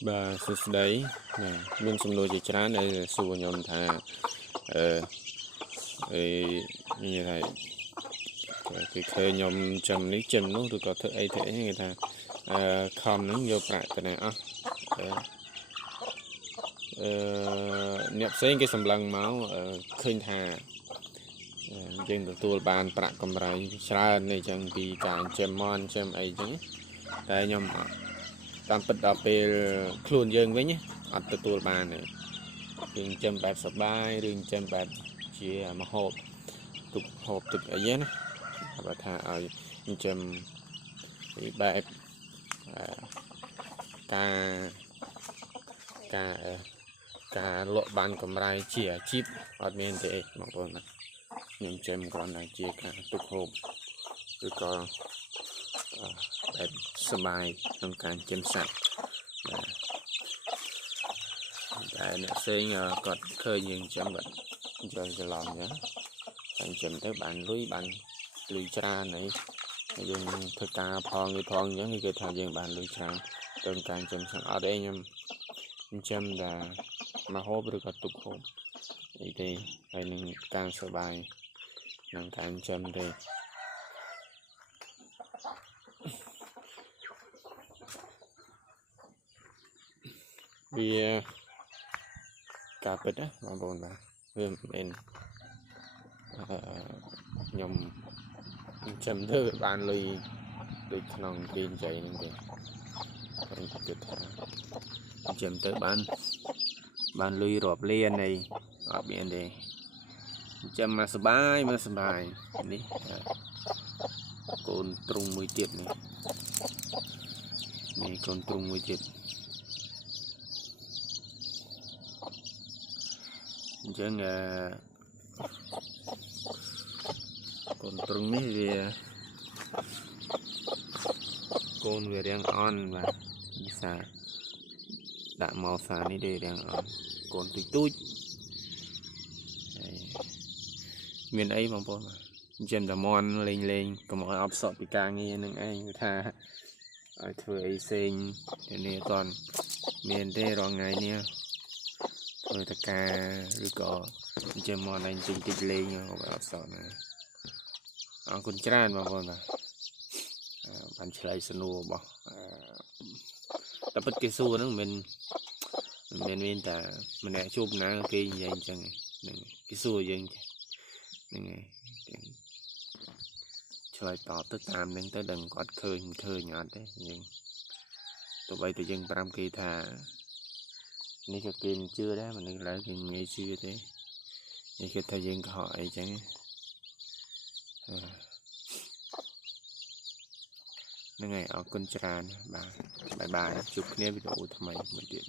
Bà sư đấy nè mình xung đôi chỉ chán đây xua nhom thà ờ như thế cái khơi nhom chầm lấy chầm nó rồi có thể ấy thế người ta không nó nhiều bạc cái này á nhập xây cái sầm lăng máu khơi thà dân từ tua bàn bạc cầm rai xa này chẳng vì cả chầm mon chầm ấy chứ đây nhom តាមពិតដល់ពេលខ្លួនយើងវិញអត់ទទួលបានទេយើងចាំបែបសបាយឬចាំបែបជាមហូបទុកហូបទឹកអីណាបើថាឲ្យចាំបែបការការការលក់បានកម្រៃជាអាជីពអត់មានទេបងប្អូនណាខ្ញុំចាំគ្រាន់តែជាការទុកហូបឬក៏បែបសបាយក្នុងការចាំសត្វតែអ្នកផ្សេងគាត់ឃើញយើងចាំគាត់ចូលច្រឡំចឹងតែចាំទៅបានលុយច្រើនហើយយើងធ្វើការផងអញ្ចឹងគេថាយើងបានលុយច្រើនទៅការចាំសត្វអត់ទេខ្ញុំចាំតែមកហូបឬក៏ទុកហូបអីទេហើយនឹងការសប្បាយនឹងការចាំទេវាការពិតណាបងប្អូនបាទវាមិនមែនខ្ញុំចាំទៅបានលុយដូចក្នុងគ្រាចៃហ្នឹងទេខ្ញុំគិតថាចាំទៅបានលុយរាប់លាននៃអត់មានទេចាំមកសបាយនេះកូនទ្រុងមួយទៀតនេះកូនទ្រុងមួយទៀតអញ្ចឹងកូនទ្រុងនេះវាកូនវារាងអន់បាទវិសាដាក់មកសានេះទេរាងអន់កូនទូចមានអីបងប្អូនចាំតែមន់លេងកុំឲ្យអបសក់ពីការងារនឹងឯងថាឲ្យធ្វើអីផ្សេងនេះអត់មានទេរាល់ថ្ងៃនេះធ្វើតការឬក៏ចាំមន់ឯងជិះតិចលេងអបសក់ណាអរគុណច្រើនបងប្អូនបាទបានឆ្លើយសំណួររបស់តែពិតគេសួរហ្នឹងមិនមានតែម្នាក់ជួបណាគេនិយាយអញ្ចឹងហ្នឹងគេសួរយើងហ្នឹងហើយឆ្លើយតបទៅតាមហ្នឹងទៅដឹងគាត់ឃើញអត់ទេយើងទោះបីតែយើង5គេថានេះក៏គេមិនជឿដែរមិននឹងឡើយគេមិនងាយជឿទេនេះគេថាយើងកុហកអីចឹងហ្នឹងហើយអរគុណច្រើនបាទបាយជួបគ្នាវីដេអូថ្មីមួយទៀត